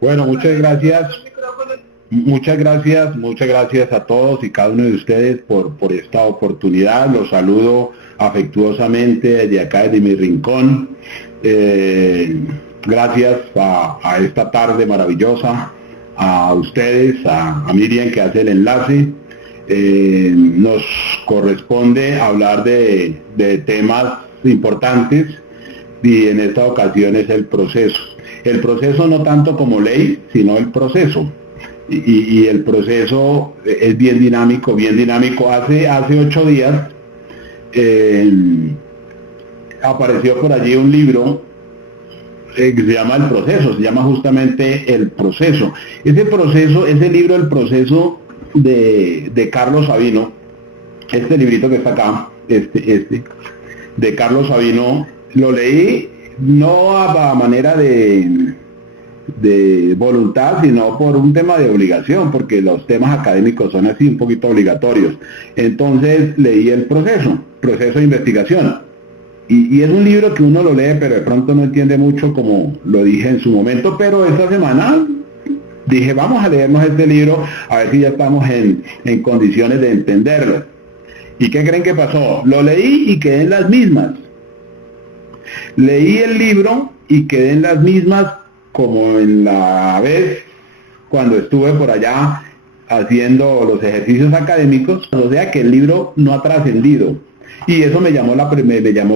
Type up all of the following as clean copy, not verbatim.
Bueno, muchas gracias. Muchas gracias a todos y cada uno de ustedes por esta oportunidad. Los saludo afectuosamente desde acá, desde mi rincón. Gracias a esta tarde maravillosa, a ustedes, a Miriam que hace el enlace. Nos corresponde hablar de temas importantes y en esta ocasión es el proceso. El proceso no tanto como ley, sino el proceso. Y el proceso es bien dinámico, bien dinámico. Hace 8 días apareció por allí un libro que se llama El Proceso, se llama justamente El Proceso. Ese libro, El Proceso de Carlos Sabino, este librito que está acá, de Carlos Sabino, lo leí no a manera de voluntad, sino por un tema de obligación, porque los temas académicos son así un poquito obligatorios. Entonces leí El Proceso de investigación. Y es un libro que uno lo lee, pero de pronto no entiende mucho, como lo dije en su momento, pero esta semana dije, vamos a leernos este libro, a ver si ya estamos en condiciones de entenderlo. ¿Y qué creen que pasó? Lo leí y quedé en las mismas. Leí el libro y quedé en las mismas como en la vez cuando estuve por allá haciendo los ejercicios académicos, o sea que el libro no ha trascendido. Y eso me llamó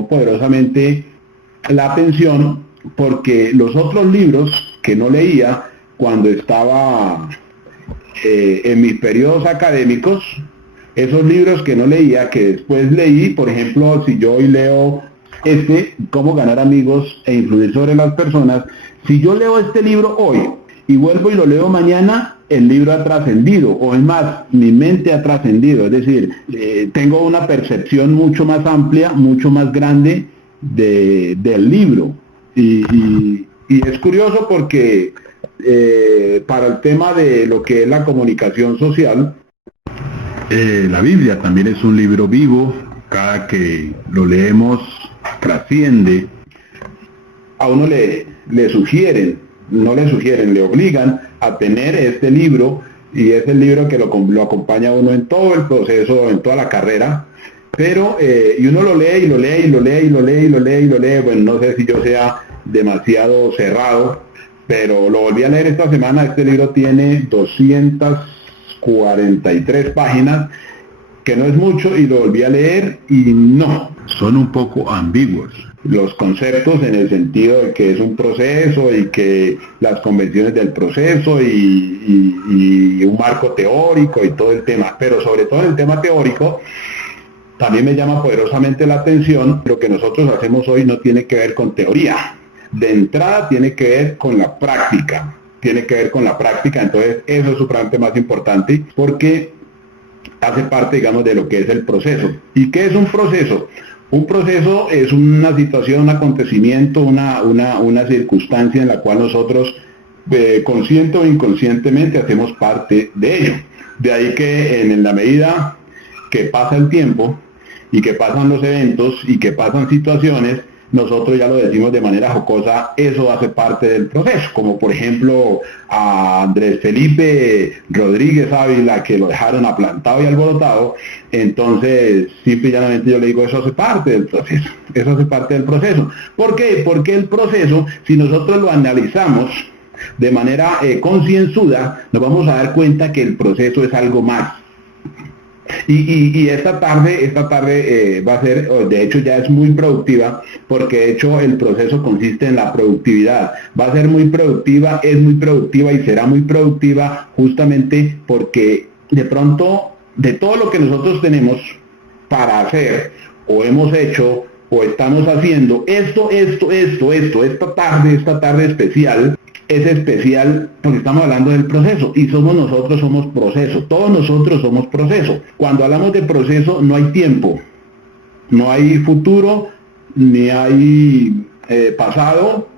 poderosamente la atención, porque los otros libros que no leía cuando estaba en mis periodos académicos, esos libros que no leía, que después leí, por ejemplo, si yo hoy leo Cómo ganar amigos e influir sobre las personas, si yo leo este libro hoy y vuelvo y lo leo mañana, el libro ha trascendido, o es más, mi mente ha trascendido, es decir, tengo una percepción mucho más amplia, mucho más grande del libro. Y es curioso porque para el tema de lo que es la comunicación social, la Biblia también es un libro vivo, cada que lo leemos trasciende. A uno le sugieren, no le sugieren, le obligan a tener este libro, y es el libro que lo acompaña a uno en todo el proceso, en toda la carrera, pero y uno lo lee y lo lee y lo lee y lo lee y lo lee y lo lee. Bueno, no sé si yo sea demasiado cerrado, pero lo volví a leer esta semana. Este libro tiene 243 páginas, que no es mucho, y lo volví a leer y no, son un poco ambiguos los conceptos, en el sentido de que es un proceso y que las convenciones del proceso y un marco teórico y todo el tema, pero sobre todo en el tema teórico también me llama poderosamente la atención. Lo que nosotros hacemos hoy no tiene que ver con teoría, de entrada tiene que ver con la práctica, entonces eso es supremamente más importante, porque hace parte, digamos, de lo que es el proceso. ¿Y qué es un proceso? Un proceso es una situación, un acontecimiento, una circunstancia en la cual nosotros, consciente o inconscientemente, hacemos parte de ello. De ahí que en la medida que pasa el tiempo y que pasan los eventos y que pasan situaciones, nosotros ya lo decimos de manera jocosa, eso hace parte del proceso, como por ejemplo a Andrés Felipe Rodríguez Ávila, que lo dejaron aplantado y alborotado. Entonces simple y llanamente yo le digo, eso hace parte del proceso, ¿por qué? Porque el proceso, si nosotros lo analizamos de manera concienzuda, nos vamos a dar cuenta que el proceso es algo más. Y esta tarde va a ser, de hecho ya es muy productiva, porque de hecho el proceso consiste en la productividad. Va a ser muy productiva, es muy productiva y será muy productiva, justamente porque de pronto, de todo lo que nosotros tenemos para hacer, o hemos hecho, o estamos haciendo, esta tarde especial, es especial porque estamos hablando del proceso, y somos proceso, todos nosotros somos proceso. Cuando hablamos de proceso no hay tiempo, no hay futuro, ni hay pasado,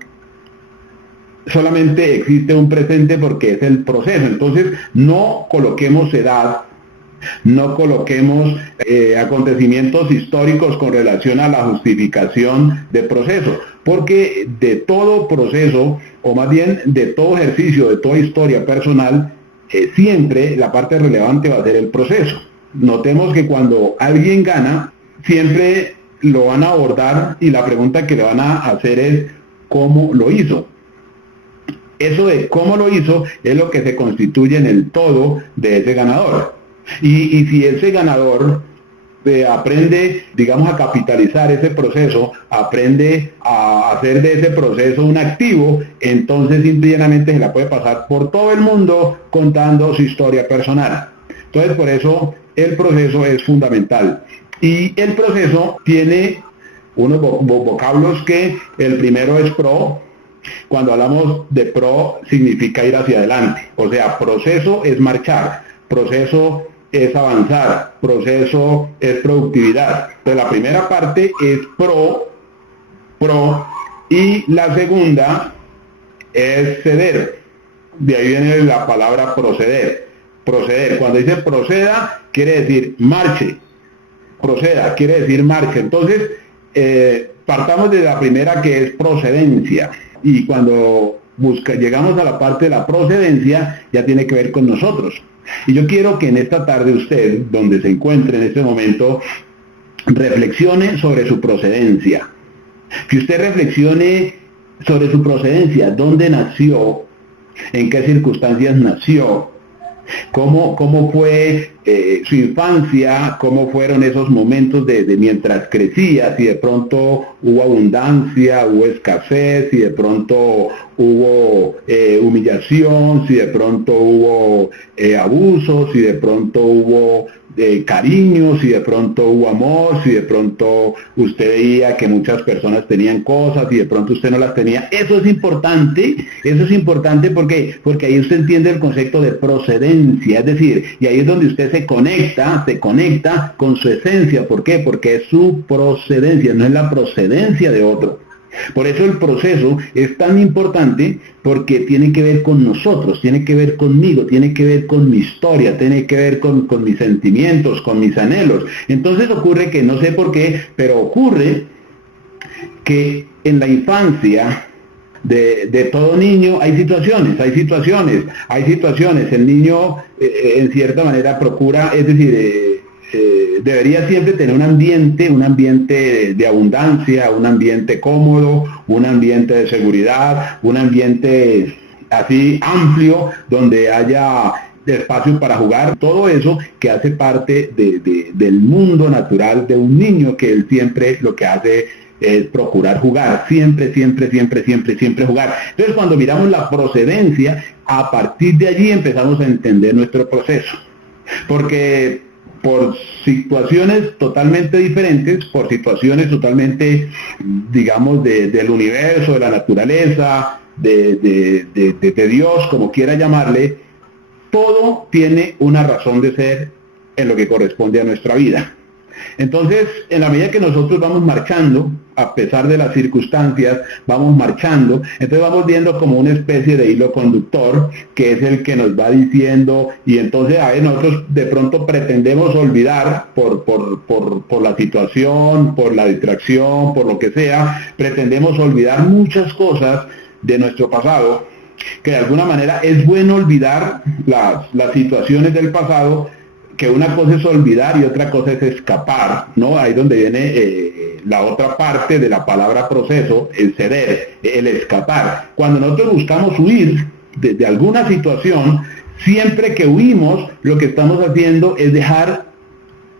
solamente existe un presente, porque es el proceso. Entonces no coloquemos edad, No coloquemos acontecimientos históricos con relación a la justificación de proceso, porque de todo proceso, o más bien de todo ejercicio, de toda historia personal, siempre la parte relevante va a ser el proceso. Notemos que cuando alguien gana, siempre lo van a abordar y la pregunta que le van a hacer es ¿cómo lo hizo? Eso de cómo lo hizo es lo que se constituye en el todo de ese ganador. Y si ese ganador aprende, digamos, a capitalizar ese proceso, aprende a hacer de ese proceso un activo, entonces simplemente se la puede pasar por todo el mundo contando su historia personal. Entonces, por eso el proceso es fundamental. Y el proceso tiene unos vocablos que el primero es pro. Cuando hablamos de pro, significa ir hacia adelante. O sea, proceso es marchar, proceso es avanzar, proceso es productividad. Entonces la primera parte es pro, y la segunda es ceder. De ahí viene la palabra proceder. Cuando dice proceda, quiere decir marche. Proceda, quiere decir marche. Entonces, partamos de la primera, que es procedencia. Y cuando llegamos a la parte de la procedencia, ya tiene que ver con nosotros. Y yo quiero que en esta tarde usted, donde se encuentre en este momento, reflexione sobre su procedencia. Que usted reflexione sobre su procedencia, dónde nació, en qué circunstancias nació, cómo fue su infancia, cómo fueron esos momentos de mientras crecía, si de pronto hubo abundancia, hubo escasez, si de pronto hubo humillación, si de pronto hubo abuso, si de pronto hubo cariño, si de pronto hubo amor, si de pronto usted veía que muchas personas tenían cosas y de pronto usted no las tenía. Eso es importante porque ahí usted entiende el concepto de procedencia, es decir, y ahí es donde usted se conecta con su esencia. ¿Por qué? Porque es su procedencia, no es la procedencia de otro. Por eso el proceso es tan importante, porque tiene que ver con nosotros, tiene que ver conmigo, tiene que ver con mi historia, tiene que ver con mis sentimientos, con mis anhelos. Entonces ocurre que, no sé por qué, pero ocurre que en la infancia de todo niño hay situaciones. El niño en cierta manera procura, es decir, debería siempre tener un ambiente de abundancia, un ambiente cómodo, un ambiente de seguridad, un ambiente así amplio donde haya espacio para jugar, todo eso que hace parte del mundo natural de un niño, que él siempre lo que hace es procurar jugar, siempre jugar. Entonces, cuando miramos la procedencia, a partir de allí empezamos a entender nuestro proceso, porque por situaciones totalmente diferentes, por situaciones totalmente, digamos, del universo, de la naturaleza, de Dios, como quiera llamarle, todo tiene una razón de ser en lo que corresponde a nuestra vida. Entonces, en la medida que nosotros vamos marchando, a pesar de las circunstancias, vamos marchando, entonces vamos viendo como una especie de hilo conductor, que es el que nos va diciendo, y entonces a veces nosotros de pronto pretendemos olvidar por la situación, por la distracción, por lo que sea, pretendemos olvidar muchas cosas de nuestro pasado, que de alguna manera es bueno olvidar las situaciones del pasado, que una cosa es olvidar y otra cosa es escapar, ¿no? Ahí donde viene la otra parte de la palabra proceso, el ceder, el escapar. Cuando nosotros buscamos huir de alguna situación, siempre que huimos, lo que estamos haciendo es dejar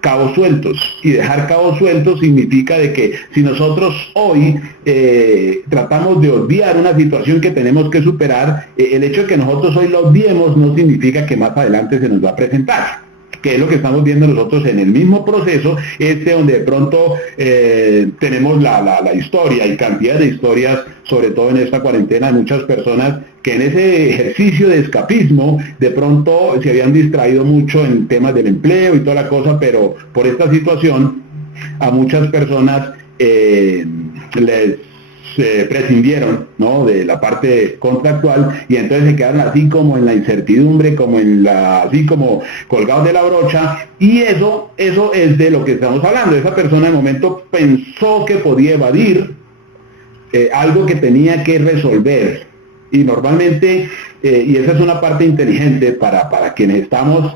cabos sueltos, y dejar cabos sueltos significa de que si nosotros hoy tratamos de obviar una situación que tenemos que superar, el hecho de que nosotros hoy la obviemos no significa que más adelante se nos va a presentar, que es lo que estamos viendo nosotros en el mismo proceso, donde de pronto tenemos la historia y cantidad de historias, sobre todo en esta cuarentena, de muchas personas que en ese ejercicio de escapismo de pronto se habían distraído mucho en temas del empleo y toda la cosa, pero por esta situación a muchas personas les prescindieron, ¿no?, de la parte contractual, y entonces se quedaron así como en la incertidumbre, así como colgados de la brocha, y eso es de lo que estamos hablando. Esa persona de momento pensó que podía evadir algo que tenía que resolver, y normalmente, y esa es una parte inteligente para quienes estamos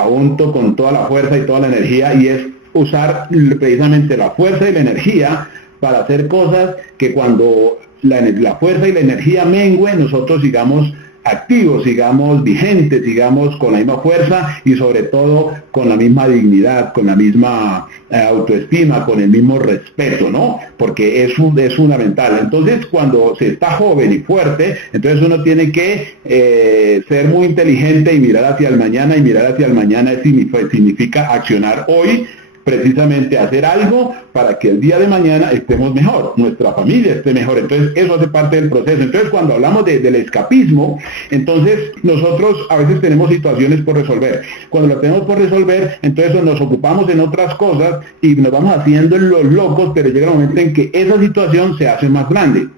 aún con toda la fuerza y toda la energía, y es usar precisamente la fuerza y la energía para hacer cosas que cuando la fuerza y la energía mengue, nosotros sigamos activos, sigamos vigentes, sigamos con la misma fuerza y sobre todo con la misma dignidad, con la misma autoestima, con el mismo respeto, ¿no? Porque es fundamental. Entonces, cuando se está joven y fuerte, entonces uno tiene que ser muy inteligente y mirar hacia el mañana, y mirar hacia el mañana significa accionar hoy, precisamente hacer algo para que el día de mañana estemos mejor, nuestra familia esté mejor. Entonces eso hace parte del proceso. Entonces cuando hablamos del escapismo, entonces nosotros a veces tenemos situaciones por resolver. Cuando lo tenemos por resolver, entonces nos ocupamos en otras cosas y nos vamos haciendo los locos, pero llega un momento en que esa situación se hace más grande.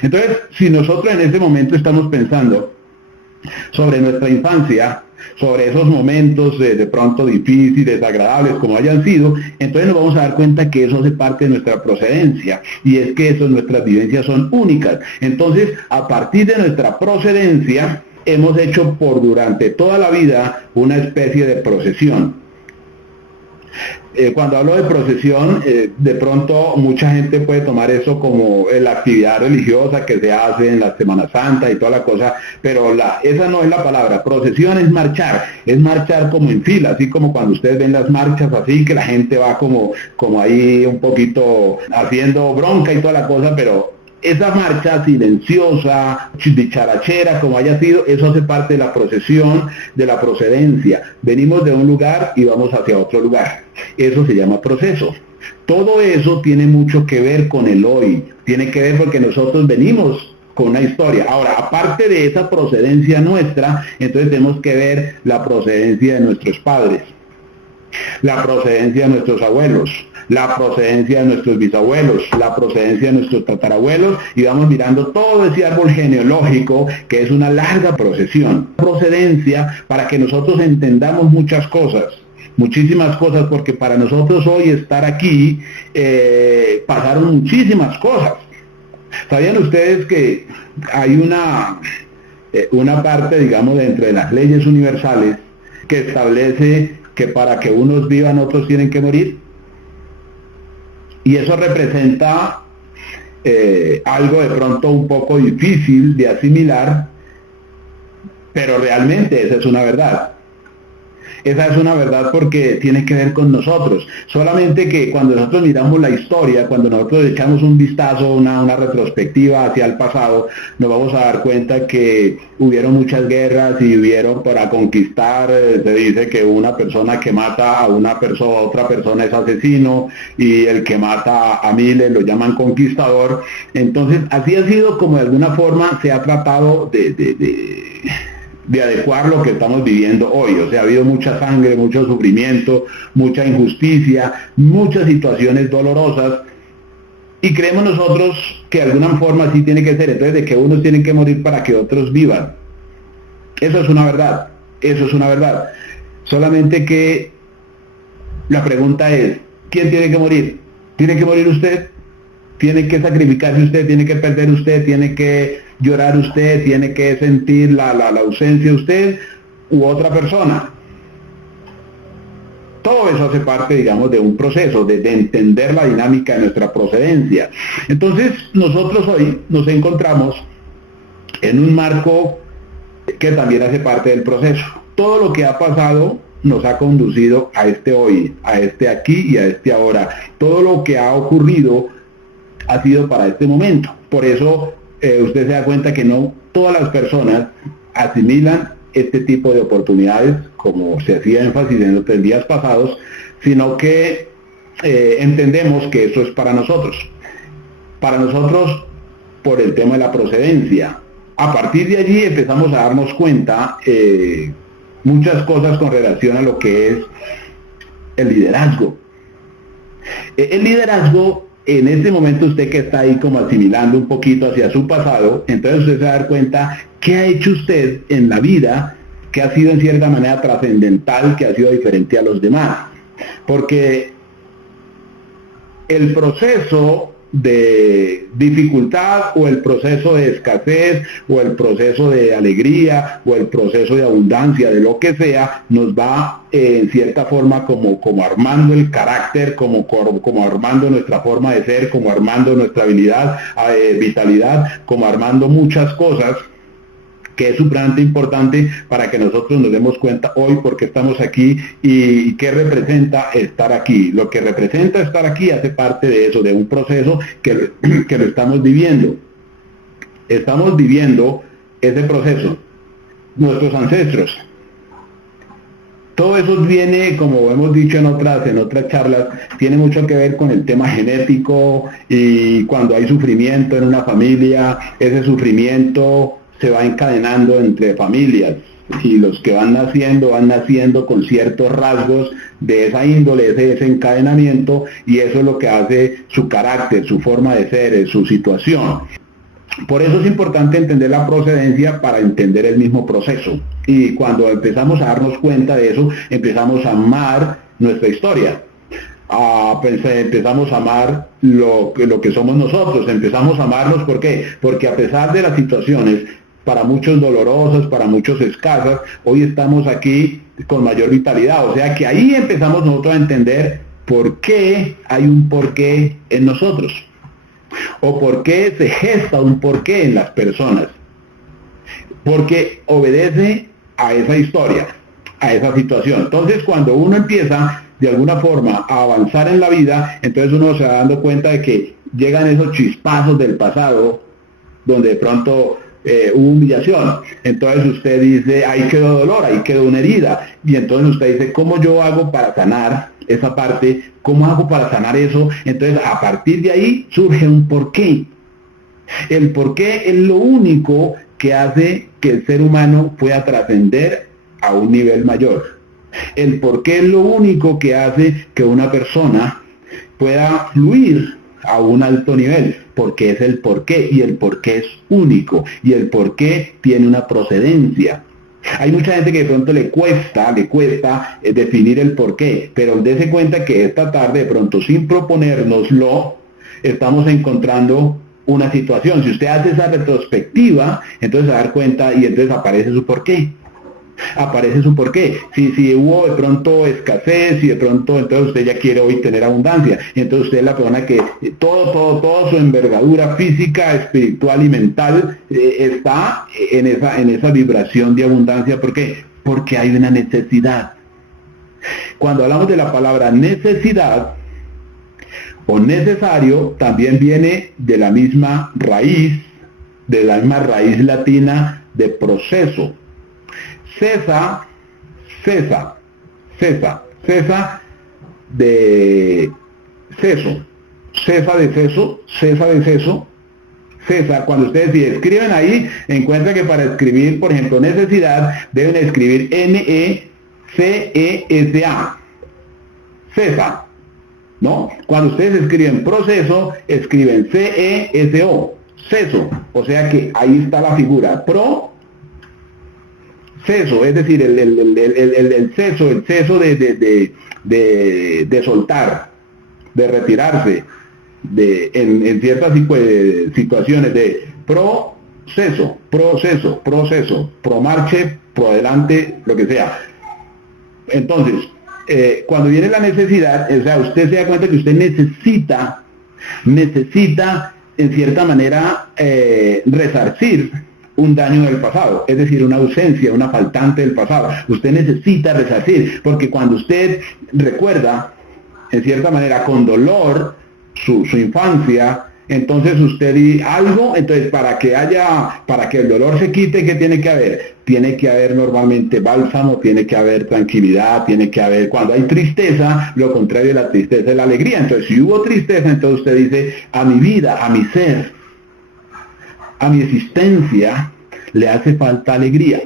Entonces, si nosotros en ese momento estamos pensando sobre nuestra infancia, sobre esos momentos de pronto difíciles, desagradables, como hayan sido, entonces nos vamos a dar cuenta que eso hace parte de nuestra procedencia, y es que nuestras vivencias son únicas. Entonces, a partir de nuestra procedencia, hemos hecho durante toda la vida una especie de procesión. Cuando hablo de procesión, de pronto mucha gente puede tomar eso como la actividad religiosa que se hace en la Semana Santa y toda la cosa, pero esa no es la palabra. Procesión es marchar como en fila, así como cuando ustedes ven las marchas así, que la gente va como ahí un poquito haciendo bronca y toda la cosa, pero esa marcha silenciosa, dicharachera, como haya sido, eso hace parte de la procesión, de la procedencia. Venimos de un lugar y vamos hacia otro lugar. Eso se llama proceso. Todo eso tiene mucho que ver con el hoy. Tiene que ver porque nosotros venimos con una historia. Ahora, aparte de esa procedencia nuestra, entonces tenemos que ver la procedencia de nuestros padres, la procedencia de nuestros abuelos, la procedencia de nuestros bisabuelos, la procedencia de nuestros tatarabuelos, y vamos mirando todo ese árbol genealógico, que es una larga procesión. Procedencia para que nosotros entendamos muchas cosas, muchísimas cosas, porque para nosotros hoy estar aquí pasaron muchísimas cosas. ¿Sabían ustedes que hay una parte, digamos, dentro de las leyes universales que establece que para que unos vivan otros tienen que morir? Y eso representa algo de pronto un poco difícil de asimilar, pero realmente esa es una verdad. Esa es una verdad porque tiene que ver con nosotros. Solamente que cuando nosotros miramos la historia, cuando nosotros echamos un vistazo, una retrospectiva hacia el pasado, nos vamos a dar cuenta que hubieron muchas guerras y hubieron para conquistar, se dice que una persona que mata a otra persona es asesino, y el que mata a miles lo llaman conquistador. Entonces, así ha sido como de alguna forma se ha tratado de adecuar lo que estamos viviendo hoy. O sea, ha habido mucha sangre, mucho sufrimiento, mucha injusticia, muchas situaciones dolorosas, y creemos nosotros que de alguna forma así tiene que ser. Entonces, de que unos tienen que morir para que otros vivan. Eso es una verdad, eso es una verdad. Solamente que la pregunta es, ¿quién tiene que morir? ¿Tiene que morir usted? ¿Tiene que sacrificarse usted? ¿Tiene que perder usted? ¿Tiene que llorar usted? ¿Tiene que sentir la ausencia de usted u otra persona? Todo eso hace parte, digamos, de un proceso, de entender la dinámica de nuestra procedencia. Entonces, nosotros hoy nos encontramos en un marco que también hace parte del proceso. Todo lo que ha pasado nos ha conducido a este hoy, a este aquí y a este ahora. Todo lo que ha ocurrido ha sido para este momento. Por eso usted se da cuenta que no todas las personas asimilan este tipo de oportunidades, como se hacía énfasis en los 3 días pasados, sino que entendemos que eso es para nosotros. Para nosotros, por el tema de la procedencia. A partir de allí empezamos a darnos cuenta muchas cosas con relación a lo que es el liderazgo. El liderazgo en ese momento usted que está ahí como asimilando un poquito hacia su pasado, entonces usted se va a dar cuenta qué ha hecho usted en la vida que ha sido en cierta manera trascendental, que ha sido diferente a los demás. Porque el proceso de dificultad o el proceso de escasez o el proceso de alegría o el proceso de abundancia, de lo que sea, nos va en cierta forma como armando el carácter, como armando nuestra forma de ser, como armando nuestra habilidad, vitalidad, como armando muchas cosas, que es supremamente importante para que nosotros nos demos cuenta hoy por qué estamos aquí y qué representa estar aquí. Lo que representa estar aquí hace parte de eso, de un proceso que lo estamos viviendo. Estamos viviendo ese proceso. Nuestros ancestros. Todo eso viene, como hemos dicho en otras charlas, tiene mucho que ver con el tema genético, y cuando hay sufrimiento en una familia, ese sufrimiento se va encadenando entre familias, y los que van naciendo con ciertos rasgos de esa índole, ese desencadenamiento, y eso es lo que hace su carácter, su forma de ser, su situación. Por eso es importante entender la procedencia para entender el mismo proceso. Y cuando empezamos a darnos cuenta de eso, empezamos a amar nuestra historia. Empezamos a amar lo que somos nosotros, empezamos a amarnos. ¿Por qué? Porque a pesar de las situaciones, para muchos dolorosas, para muchos escasas, hoy estamos aquí con mayor vitalidad. O sea que ahí empezamos nosotros a entender por qué hay un porqué en nosotros, o por qué se gesta un porqué en las personas, porque obedece a esa historia, a esa situación. Entonces, cuando uno empieza de alguna forma a avanzar en la vida, entonces uno se va dando cuenta de que llegan esos chispazos del pasado, donde de pronto hubo humillación. Entonces usted dice, ahí quedó dolor, ahí quedó una herida, y entonces usted dice, ¿cómo yo hago para sanar esa parte? ¿Cómo hago para sanar eso? Entonces, a partir de ahí surge un porqué. El porqué es lo único que hace que el ser humano pueda trascender a un nivel mayor. El porqué es lo único que hace que una persona pueda fluir a un alto nivel, porque es el porqué, y el porqué es único, y el porqué tiene una procedencia. Hay mucha gente que de pronto le cuesta definir el porqué, pero dése cuenta que esta tarde, de pronto, sin proponérnoslo, estamos encontrando una situación. Si usted hace esa retrospectiva, entonces se va a dar cuenta y entonces aparece su porqué. Aparece su porqué. Si hubo de pronto escasez, y de pronto entonces usted ya quiere hoy tener abundancia, y entonces usted es la persona que todo su envergadura física, espiritual y mental está en esa vibración de abundancia. ¿Por qué? Porque hay una necesidad. Cuando hablamos de la palabra necesidad o necesario, también viene de la misma raíz latina de proceso. Cesa de ceso, cuando ustedes si escriben ahí, encuentran que para escribir, por ejemplo, necesidad, deben escribir N-E-C-E-S-A, cesa, ¿no? Cuando ustedes escriben proceso, escriben C-E-S-O, ceso, o sea que ahí está la figura, ceso, es decir, el ceso de soltar, de retirarse, en ciertas situaciones de proceso, pro marche, pro adelante, lo que sea. Entonces, cuando viene la necesidad, o sea, usted se da cuenta que usted necesita en cierta manera resarcir un daño del pasado, es decir, una ausencia, una faltante del pasado. Usted necesita resarcir, porque cuando usted recuerda, en cierta manera, con dolor, su infancia, entonces usted dice algo, entonces para que el dolor se quite, ¿qué tiene que haber? Tiene que haber normalmente bálsamo, tiene que haber tranquilidad, tiene que haber, cuando hay tristeza, lo contrario de la tristeza es la alegría. Entonces, si hubo tristeza, entonces usted dice, a mi vida, a mi ser, a mi existencia le hace falta alegría.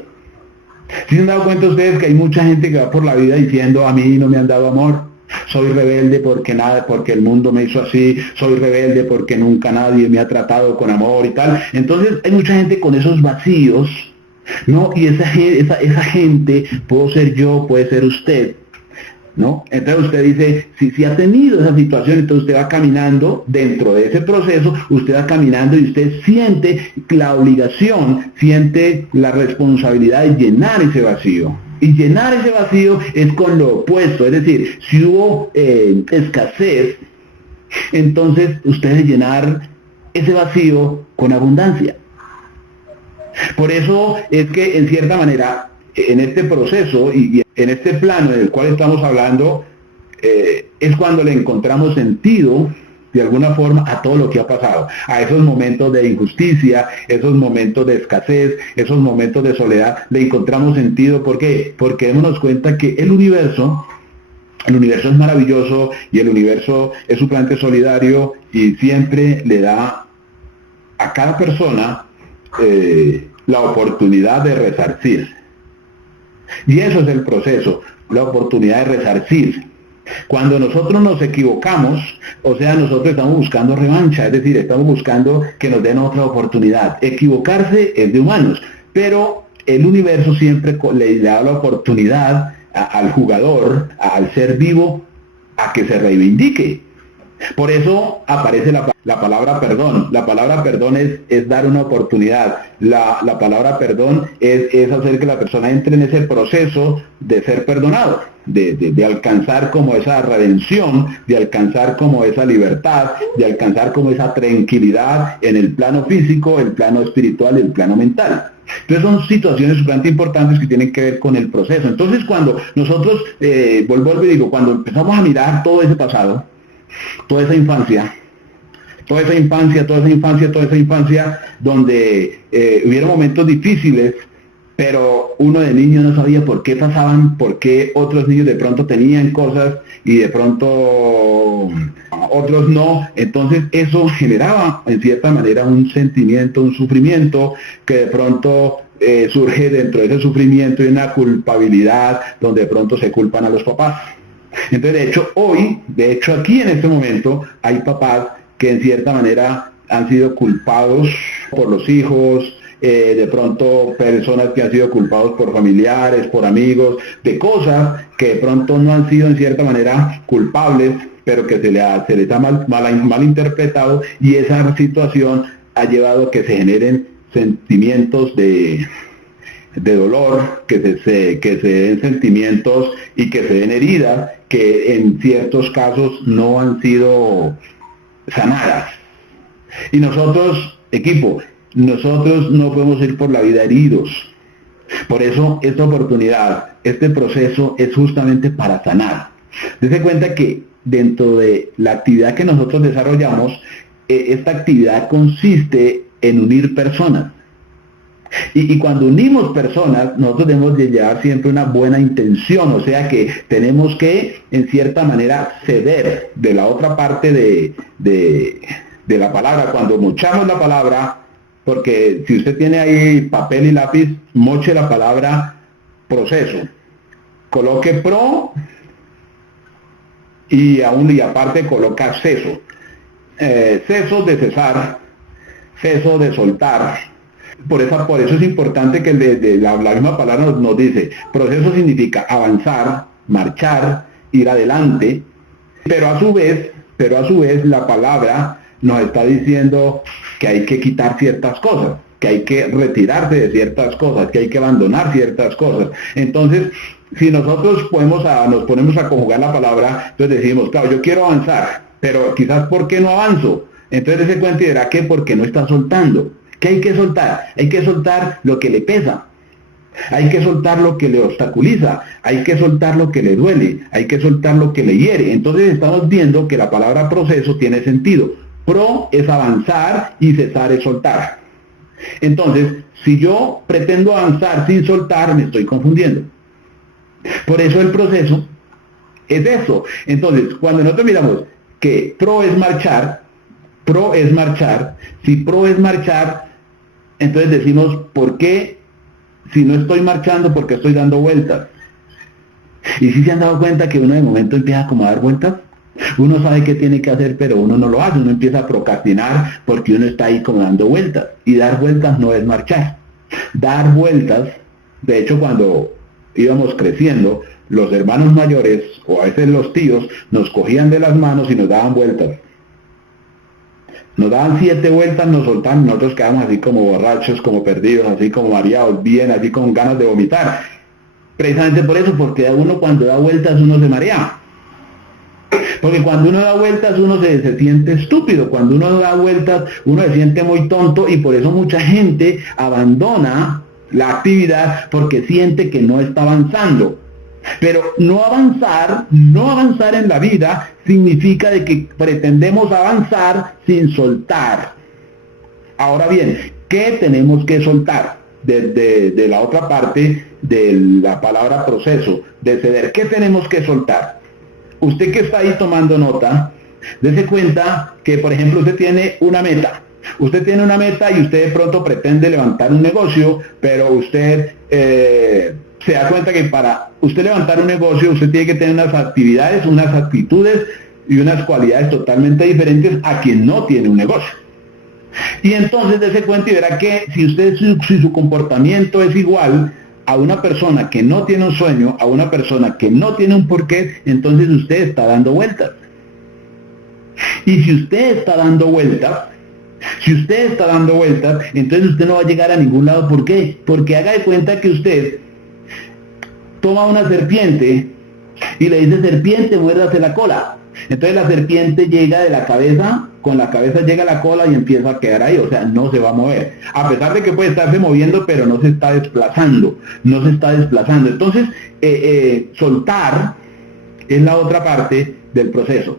¿Sí se han dado cuenta ustedes que hay mucha gente que va por la vida diciendo, a mí no me han dado amor, soy rebelde porque el mundo me hizo así, soy rebelde porque nunca nadie me ha tratado con amor y tal. Entonces hay mucha gente con esos vacíos, ¿no? Y esa gente, puedo ser yo, puede ser usted, ¿no? Entonces usted dice, si ha tenido esa situación, entonces usted va caminando dentro de ese proceso, usted va caminando y usted siente la obligación, siente la responsabilidad de llenar ese vacío. Y llenar ese vacío es con lo opuesto, es decir, si hubo escasez, entonces usted debe llenar ese vacío con abundancia. Por eso es que en cierta manera, en este proceso y en este plano en el cual estamos hablando, es cuando le encontramos sentido, de alguna forma, a todo lo que ha pasado, a esos momentos de injusticia, esos momentos de escasez, esos momentos de soledad, le encontramos sentido. ¿Por qué? Porque démonos cuenta que el universo es maravilloso y el universo es supremamente solidario y siempre le da a cada persona la oportunidad de resarcir. Y eso es el proceso, la oportunidad de resarcir. Cuando nosotros nos equivocamos, o sea, nosotros estamos buscando revancha, es decir, estamos buscando que nos den otra oportunidad. Equivocarse es de humanos, pero el universo siempre le da la oportunidad al jugador, al ser vivo, a que se reivindique. Por eso aparece la palabra perdón. La palabra perdón es dar una oportunidad. La palabra perdón es hacer que la persona entre en ese proceso de ser perdonado, de alcanzar como esa redención, de alcanzar como esa libertad, de alcanzar como esa tranquilidad en el plano físico, el plano espiritual y el plano mental. Entonces son situaciones bastante importantes que tienen que ver con el proceso. Entonces cuando nosotros, vuelvo y digo, cuando empezamos a mirar todo ese pasado, toda esa infancia, donde hubiera momentos difíciles, pero uno de niño no sabía por qué pasaban, por qué otros niños de pronto tenían cosas y de pronto otros no. Entonces eso generaba en cierta manera un sentimiento, un sufrimiento que de pronto surge dentro de ese sufrimiento y una culpabilidad donde de pronto se culpan a los papás. Entonces, de hecho aquí en este momento hay papás que en cierta manera han sido culpados por los hijos, de pronto personas que han sido culpados por familiares, por amigos, de cosas que de pronto no han sido en cierta manera culpables, pero que se les ha mal interpretado, y esa situación ha llevado a que se generen sentimientos de dolor, que se den sentimientos y que se den heridas que en ciertos casos no han sido sanadas. Y nosotros, equipo, nosotros no podemos ir por la vida heridos. Por eso esta oportunidad, este proceso es justamente para sanar. Dese cuenta que dentro de la actividad que nosotros desarrollamos, esta actividad consiste en unir personas. Y cuando unimos personas, nosotros debemos de llevar siempre una buena intención, o sea que tenemos que, en cierta manera, ceder de la otra parte de la palabra. Cuando mochamos la palabra, porque si usted tiene ahí papel y lápiz, moche la palabra proceso, coloque pro y aparte coloca ceso. Ceso de cesar, ceso de soltar. Por eso es importante que la misma palabra nos dice, proceso significa avanzar, marchar, ir adelante, pero a su vez la palabra nos está diciendo que hay que quitar ciertas cosas, que hay que retirarse de ciertas cosas, que hay que abandonar ciertas cosas. Entonces, si nosotros nos ponemos a conjugar la palabra, entonces decimos, claro, yo quiero avanzar, pero quizás ¿por qué no avanzo? Entonces se cuenta y dirá que porque no está soltando. ¿Qué hay que soltar? Hay que soltar lo que le pesa, hay que soltar lo que le obstaculiza, hay que soltar lo que le duele, hay que soltar lo que le hiere. Entonces estamos viendo que la palabra proceso tiene sentido. Pro es avanzar y cesar es soltar. Entonces, si yo pretendo avanzar sin soltar, me estoy confundiendo. Por eso el proceso es eso. Entonces, cuando nosotros miramos que pro es marchar, si pro es marchar, entonces decimos, ¿por qué si no estoy marchando, por qué estoy dando vueltas? Y si se han dado cuenta que uno de momento empieza como a dar vueltas, uno sabe qué tiene que hacer, pero uno no lo hace, uno empieza a procrastinar porque uno está ahí como dando vueltas. Y dar vueltas no es marchar. Dar vueltas, de hecho cuando íbamos creciendo, los hermanos mayores, o a veces los tíos, nos cogían de las manos y nos daban vueltas. Nos daban 7 vueltas, nos soltaban, nosotros quedamos así como borrachos, como perdidos, así como mareados, bien, así con ganas de vomitar. Precisamente por eso, porque uno cuando da vueltas uno se marea. Porque cuando uno da vueltas uno se siente estúpido, cuando uno da vueltas uno se siente muy tonto y por eso mucha gente abandona la actividad porque siente que no está avanzando. Pero no avanzar en la vida significa de que pretendemos avanzar sin soltar. Ahora bien, ¿qué tenemos que soltar? De la otra parte de la palabra proceso, de ceder, ¿qué tenemos que soltar? Usted que está ahí tomando nota, dése cuenta que, por ejemplo, usted tiene una meta. Usted tiene una meta y usted de pronto pretende levantar un negocio, pero usted se da cuenta que para usted levantar un negocio, usted tiene que tener unas actividades, unas actitudes y unas cualidades totalmente diferentes a quien no tiene un negocio. Y entonces dése cuenta y verá que si su comportamiento es igual a una persona que no tiene un sueño, a una persona que no tiene un porqué, entonces usted está dando vueltas. Y si usted está dando vueltas, entonces usted no va a llegar a ningún lado. ¿Por qué? Porque haga de cuenta que usted toma una serpiente y le dice: serpiente, muérdase la cola. Entonces la serpiente llega de la cabeza, con la cabeza llega a la cola y empieza a quedar ahí, o sea, no se va a mover. A pesar de que puede estarse moviendo, pero no se está desplazando. Entonces, soltar es la otra parte del proceso.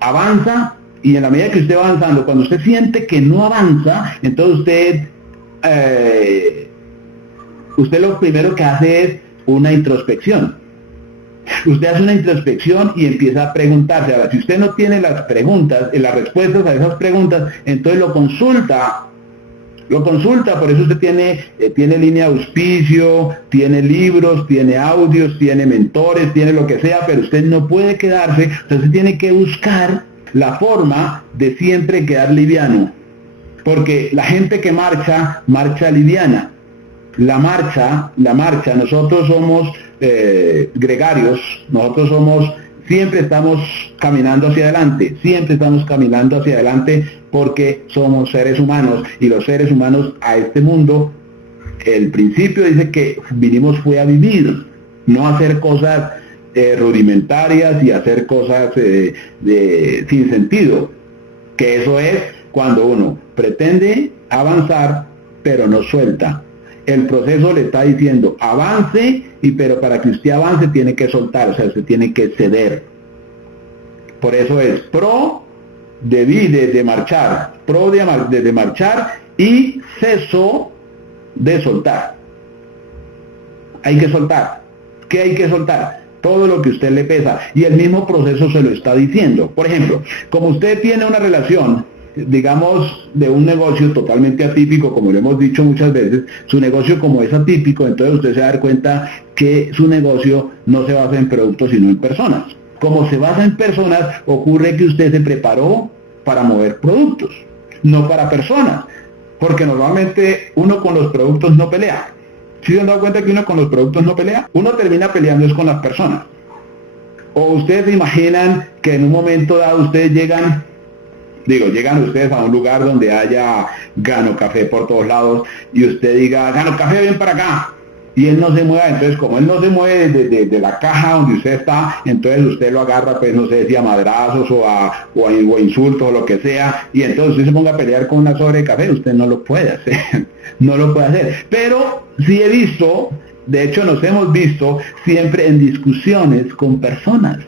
Avanza, y en la medida que usted va avanzando, cuando usted siente que no avanza, entonces usted lo primero que hace es una introspección. Usted hace una introspección y empieza a preguntarse. Ahora, si usted no tiene las preguntas, las respuestas a esas preguntas, entonces lo consulta, por eso usted tiene línea de auspicio, tiene libros, tiene audios, tiene mentores, tiene lo que sea, pero usted no puede quedarse, entonces tiene que buscar la forma de siempre quedar liviano, porque la gente que marcha liviana. La marcha, nosotros somos gregarios, siempre estamos caminando hacia adelante, porque somos seres humanos, y los seres humanos a este mundo, el principio dice que vinimos fue a vivir, no a hacer cosas rudimentarias y hacer cosas sin sentido, que eso es cuando uno pretende avanzar pero no suelta. El proceso le está diciendo avance, pero para que usted avance tiene que soltar, o sea, usted tiene que ceder. Por eso es de marchar y ceso de soltar. Hay que soltar. ¿Qué hay que soltar? Todo lo que usted le pesa. Y el mismo proceso se lo está diciendo. Por ejemplo, como usted tiene una relación, digamos, de un negocio totalmente atípico, como lo hemos dicho muchas veces, su negocio como es atípico, entonces usted se va a dar cuenta que su negocio no se basa en productos sino en personas. Como se basa en personas, ocurre que usted se preparó para mover productos, no para personas, porque normalmente uno con los productos no pelea. ¿Sí se han dado cuenta que uno con los productos no pelea? Uno termina peleando es con las personas. O ustedes se imaginan que en un momento dado ustedes llegan ustedes a un lugar donde haya Gano Café por todos lados y usted diga: Gano Café, ven para acá, y él no se mueva. Entonces, como él no se mueve de la caja donde usted está, entonces usted lo agarra, pues no sé si a madrazos o a insultos o lo que sea, y entonces usted se ponga a pelear con una sobre de café. Usted no lo puede hacer, pero sí he visto, de hecho nos hemos visto siempre en discusiones con personas.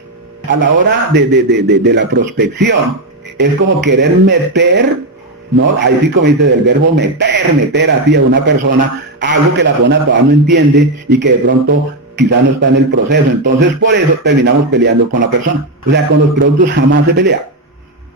A la hora de la prospección, es como querer meter, ¿no? Ahí sí, como dice, del verbo meter así a una persona, algo que la persona todavía no entiende y que de pronto quizás no está en el proceso. Entonces, por eso terminamos peleando con la persona. O sea, con los productos jamás se pelea.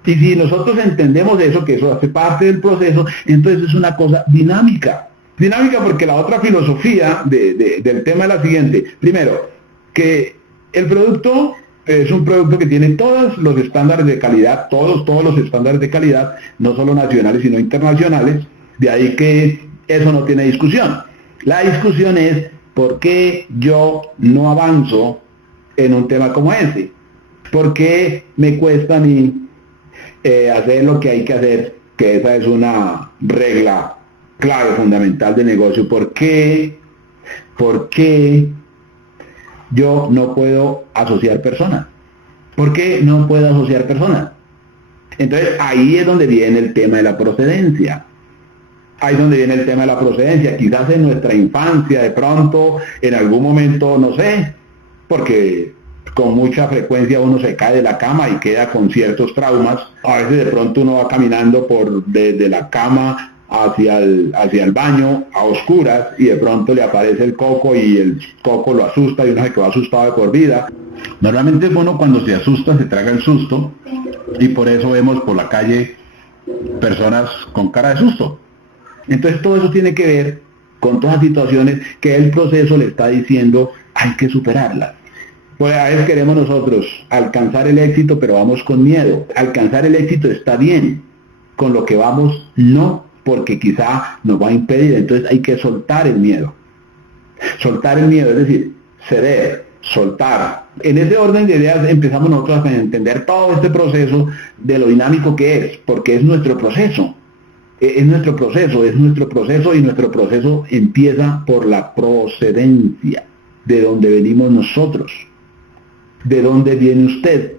Y si nosotros entendemos eso, que eso hace parte del proceso, entonces es una cosa dinámica. Dinámica porque la otra filosofía del tema es la siguiente. Primero, que el producto es un producto que tiene todos los estándares de calidad, todos los estándares de calidad, no solo nacionales sino internacionales, de ahí que eso no tiene discusión. La discusión es por qué yo no avanzo en un tema como ese, por qué me cuesta a mí hacer lo que hay que hacer, que esa es una regla clave, fundamental de negocio. ¿Por qué yo no puedo asociar personas? ¿Por qué no puedo asociar personas? Entonces ahí es donde viene el tema de la procedencia. Ahí es donde viene el tema de la procedencia. Quizás en nuestra infancia, de pronto, en algún momento, no sé, porque con mucha frecuencia uno se cae de la cama y queda con ciertos traumas. A veces de pronto uno va caminando desde la cama hacia el baño a oscuras y de pronto le aparece el coco y el coco lo asusta y uno se quedó asustado de por vida. Normalmente uno cuando se asusta se traga el susto y por eso vemos por la calle personas con cara de susto. Entonces todo eso tiene que ver con todas las situaciones que el proceso le está diciendo hay que superarlas. Pues a veces queremos nosotros alcanzar el éxito, pero vamos con miedo. Alcanzar el éxito está bien, con lo que vamos no, porque quizá nos va a impedir. Entonces hay que soltar el miedo. Soltar el miedo, es decir, ceder, soltar. En ese orden de ideas empezamos nosotros a entender todo este proceso de lo dinámico que es, porque es nuestro proceso. Es nuestro proceso y nuestro proceso empieza por la procedencia, de donde venimos nosotros. ¿De dónde viene usted?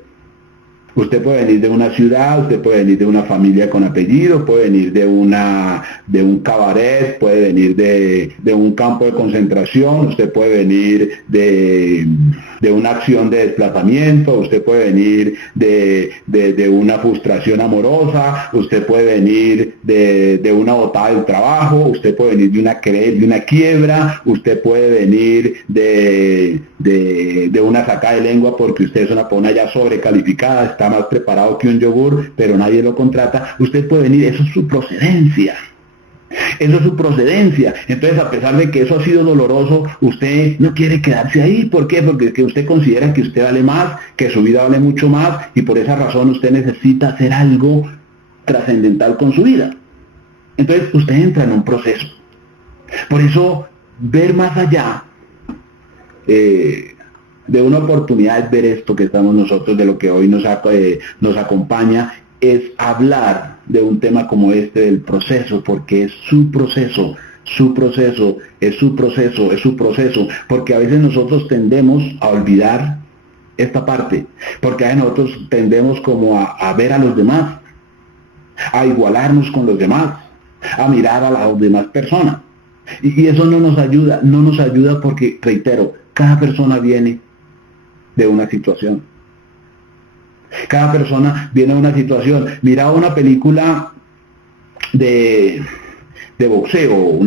Usted puede venir de una ciudad, usted puede venir de una familia con apellido, puede venir de un cabaret, puede venir de un campo de concentración, usted puede venir de una acción de desplazamiento, usted puede venir de una frustración amorosa, usted puede venir de una botada del trabajo, usted puede venir de una quiebra, usted puede venir de una sacada de lengua porque usted es una persona ya sobrecalificada, está más preparado que un yogur, pero nadie lo contrata. Usted puede venir, eso es su procedencia. Eso es su procedencia. Entonces, a pesar de que eso ha sido doloroso, usted no quiere quedarse ahí. ¿Por qué? Porque que usted considera que usted vale más, que su vida vale mucho más, y por esa razón usted necesita hacer algo trascendental con su vida. Entonces, usted entra en un proceso. Por eso, ver más allá de una oportunidad es ver esto que estamos nosotros, de lo que hoy nos acompaña, es hablar de un tema como este del proceso, porque es su proceso, porque a veces nosotros tendemos a olvidar esta parte, porque a veces nosotros tendemos como a ver a los demás, a igualarnos con los demás, a mirar a las demás personas, y eso no nos ayuda porque, reitero, cada persona viene de una situación. Cada persona viene de una situación. Miraba una película de boxeo,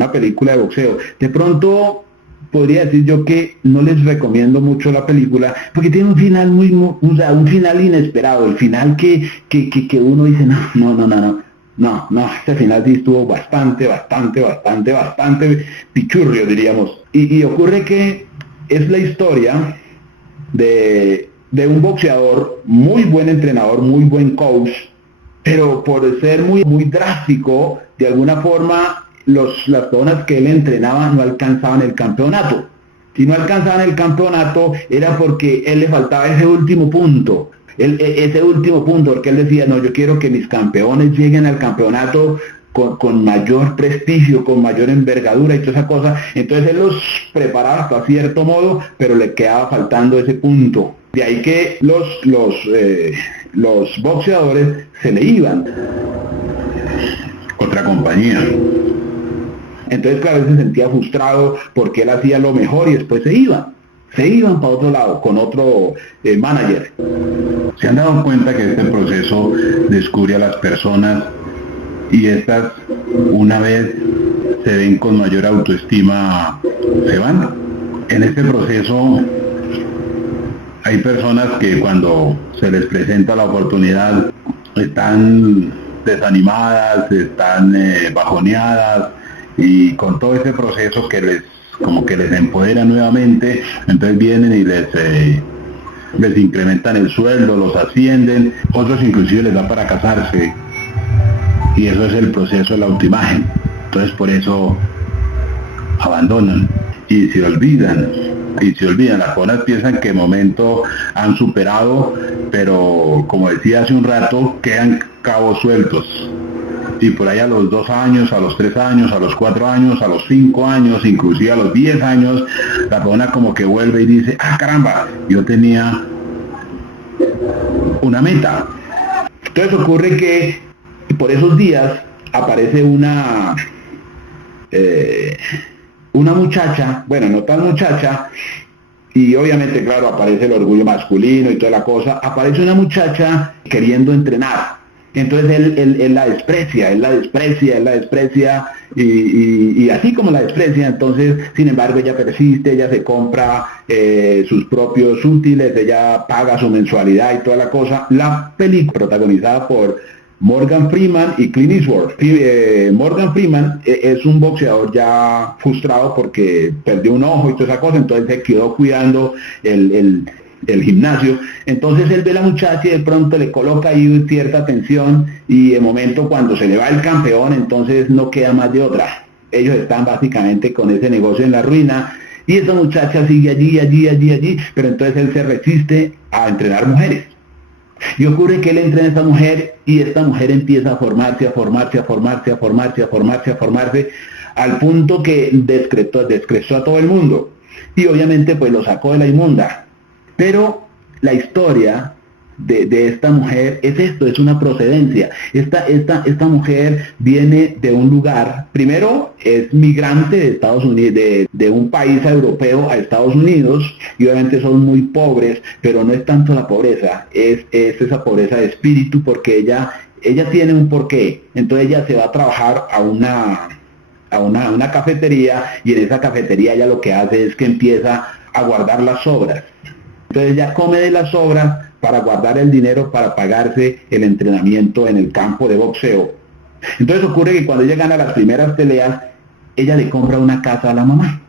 De pronto podría decir yo que no les recomiendo mucho la película porque tiene un final un final inesperado, el final que uno dice no, este final sí estuvo bastante pichurrio, diríamos. Y ocurre que es la historia de un boxeador, muy buen entrenador, muy buen coach, pero por ser muy drástico, de alguna forma las personas que él entrenaba no alcanzaban el campeonato. Si no alcanzaban el campeonato era porque él le faltaba ese último punto, porque él decía, no, yo quiero que mis campeones lleguen al campeonato con mayor prestigio, con mayor envergadura y toda esa cosa. Entonces él los preparaba hasta cierto modo, pero le quedaba faltando ese punto. De ahí que los boxeadores se le iban otra compañía. Entonces, claro, él se sentía frustrado porque él hacía lo mejor y después se iban para otro lado, con otro manager. ¿Se han dado cuenta que este proceso descubre a las personas y estas, una vez se ven con mayor autoestima, se van? En este proceso hay personas que cuando se les presenta la oportunidad están desanimadas, están bajoneadas, y con todo ese proceso que les como que les empodera nuevamente, entonces vienen y les incrementan el sueldo, los ascienden, otros inclusive les da para casarse, y eso es el proceso de la autoimagen. Entonces por eso abandonan y se olvidan, las personas piensan que de momento han superado, pero como decía hace un rato, quedan cabos sueltos. Y por ahí a los 2 años, a los 3 años, a los 4 años, a los 5 años, inclusive a los 10 años, la persona como que vuelve y dice, ah caramba, yo tenía una meta. Entonces ocurre que por esos días aparece una muchacha, bueno, no tan muchacha, y obviamente, claro, aparece el orgullo masculino y toda la cosa, aparece una muchacha queriendo entrenar. Entonces él la desprecia, y así como la desprecia, entonces, sin embargo, ella persiste, ella se compra sus propios útiles, ella paga su mensualidad y toda la cosa. La película protagonizada por Morgan Freeman y Clint Eastwood. Morgan Freeman es un boxeador ya frustrado porque perdió un ojo y toda esa cosa, entonces se quedó cuidando el gimnasio. Entonces él ve a la muchacha y de pronto le coloca ahí cierta atención, y de momento cuando se le va el campeón, entonces no queda más de otra. Ellos están básicamente con ese negocio en la ruina, y esa muchacha sigue allí, pero entonces él se resiste a entrenar mujeres. Y ocurre que él entrena a esta mujer, y esta mujer empieza a formarse, al punto que descrestó a todo el mundo. Y obviamente pues lo sacó de la inmunda. Pero la historia de esta mujer es esto, es una procedencia. Esta mujer viene de un lugar, primero es migrante de Estados Unidos, de un país europeo a Estados Unidos, y obviamente son muy pobres, pero no es tanto la pobreza, es esa pobreza de espíritu, porque ella tiene un porqué. Entonces ella se va a trabajar a una cafetería, y en esa cafetería ella lo que hace es que empieza a guardar las sobras. Entonces ella come de las sobras para guardar el dinero para pagarse el entrenamiento en el campo de boxeo. Entonces ocurre que cuando ella gana las primeras peleas, ella le compra una casa a la mamá.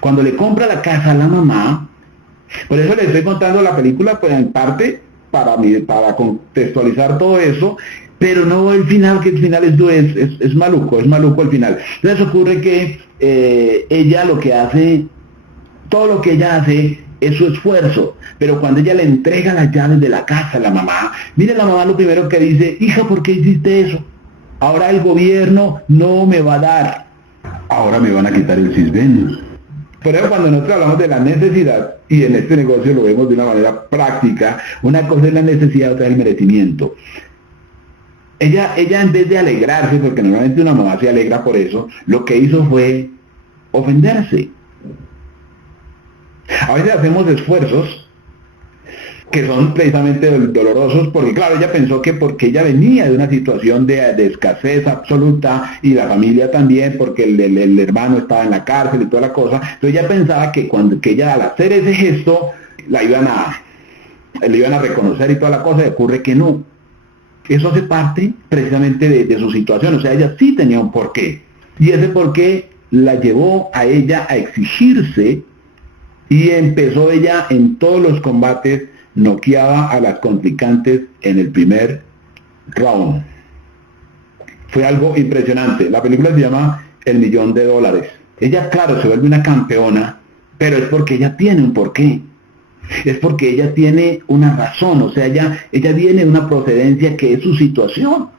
Cuando le compra la casa a la mamá, por eso les estoy contando la película, pues en parte para contextualizar todo eso, pero no el final, que el final es maluco el final. Entonces ocurre que ella lo que hace, todo lo que ella hace es su esfuerzo, pero cuando ella le entrega las llaves de la casa a la mamá, mire la mamá lo primero que dice, hija, ¿por qué hiciste eso? Ahora el gobierno no me va a dar, ahora me van a quitar el CISBEN. Por eso cuando nosotros hablamos de la necesidad, y en este negocio lo vemos de una manera práctica, una cosa es la necesidad, otra es el merecimiento. Ella en vez de alegrarse, porque normalmente una mamá se alegra por eso, lo que hizo fue ofenderse. A veces hacemos esfuerzos que son precisamente dolorosos, porque claro, ella pensó que porque ella venía de una situación de escasez absoluta, y la familia también, porque el hermano estaba en la cárcel y toda la cosa, entonces ella pensaba que ella al hacer ese gesto le iban a reconocer y toda la cosa, y ocurre que no. Eso hace parte precisamente de su situación, o sea, ella sí tenía un porqué, y ese porqué la llevó a ella a exigirse. Y empezó ella en todos los combates, noqueaba a las contrincantes en el primer round. Fue algo impresionante. La película se llama El Millón de Dólares. Ella, claro, se vuelve una campeona, pero es porque ella tiene un porqué. Es porque ella tiene una razón, o sea, ella viene de una procedencia que es su situación.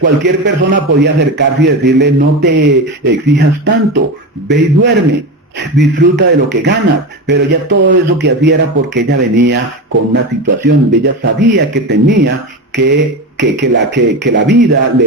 Cualquier persona podía acercarse y decirle, no te exijas tanto, ve y duerme. Disfruta de lo que ganas, pero ella todo eso que hacía era porque ella venía con una situación, ella sabía que tenía que la vida le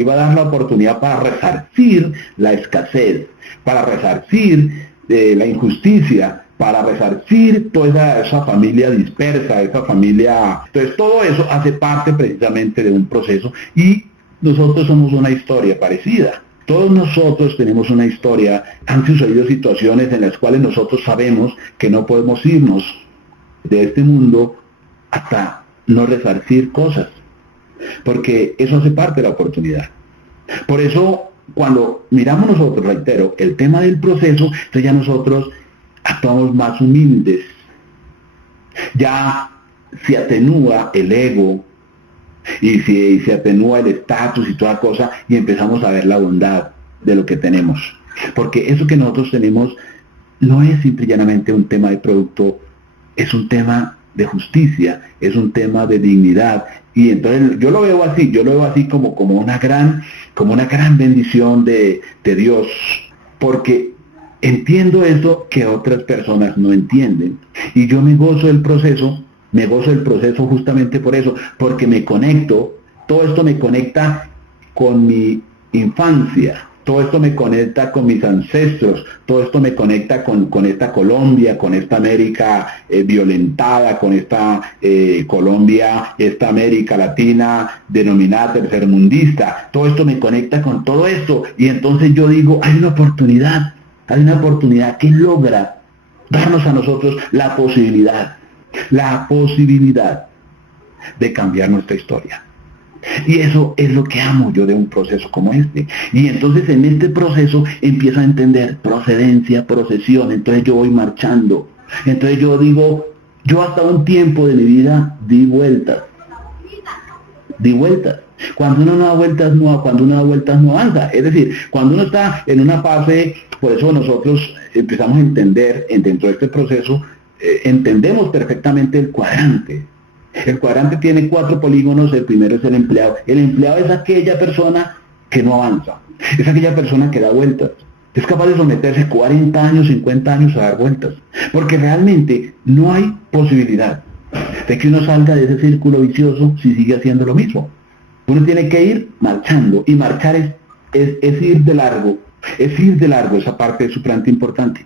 iba a dar la oportunidad para resarcir la escasez, para resarcir la injusticia, para resarcir toda esa familia dispersa, esa familia. Entonces todo eso hace parte precisamente de un proceso, y nosotros somos una historia parecida. Todos nosotros tenemos una historia, han sucedido situaciones en las cuales nosotros sabemos que no podemos irnos de este mundo hasta no resarcir cosas, porque eso hace parte de la oportunidad. Por eso cuando miramos nosotros, reitero, el tema del proceso, entonces ya nosotros actuamos más humildes, ya se atenúa el ego y se atenúa el estatus y toda cosa, y empezamos a ver la bondad de lo que tenemos, porque eso que nosotros tenemos no es simple y llanamente un tema de producto, es un tema de justicia, es un tema de dignidad. Y entonces yo lo veo así como una gran bendición de Dios, porque entiendo eso que otras personas no entienden. Y yo me gozo del proceso justamente por eso, porque me conecto, todo esto me conecta con mi infancia, todo esto me conecta con mis ancestros, todo esto me conecta con esta Colombia, con esta América violentada, con esta Colombia, esta América Latina denominada tercermundista. Todo esto me conecta con todo esto, y entonces yo digo, hay una oportunidad que logra darnos a nosotros la posibilidad de cambiar nuestra historia. Y eso es lo que amo yo de un proceso como este. Y entonces en este proceso empiezo a entender procedencia, procesión. Entonces yo voy marchando. Entonces yo digo, yo hasta un tiempo de mi vida di vueltas. Cuando uno no da vueltas no avanza. Es decir, cuando uno está en una fase, por eso nosotros empezamos a entender, dentro de este proceso, entendemos perfectamente el cuadrante. El cuadrante tiene 4 polígonos. El primero es el empleado. El empleado es aquella persona que no avanza, es aquella persona que da vueltas, es capaz de someterse 40 años, 50 años a dar vueltas, porque realmente no hay posibilidad de que uno salga de ese círculo vicioso si sigue haciendo lo mismo. Uno tiene que ir marchando, y marchar es ir de largo, esa parte es supremamente importante.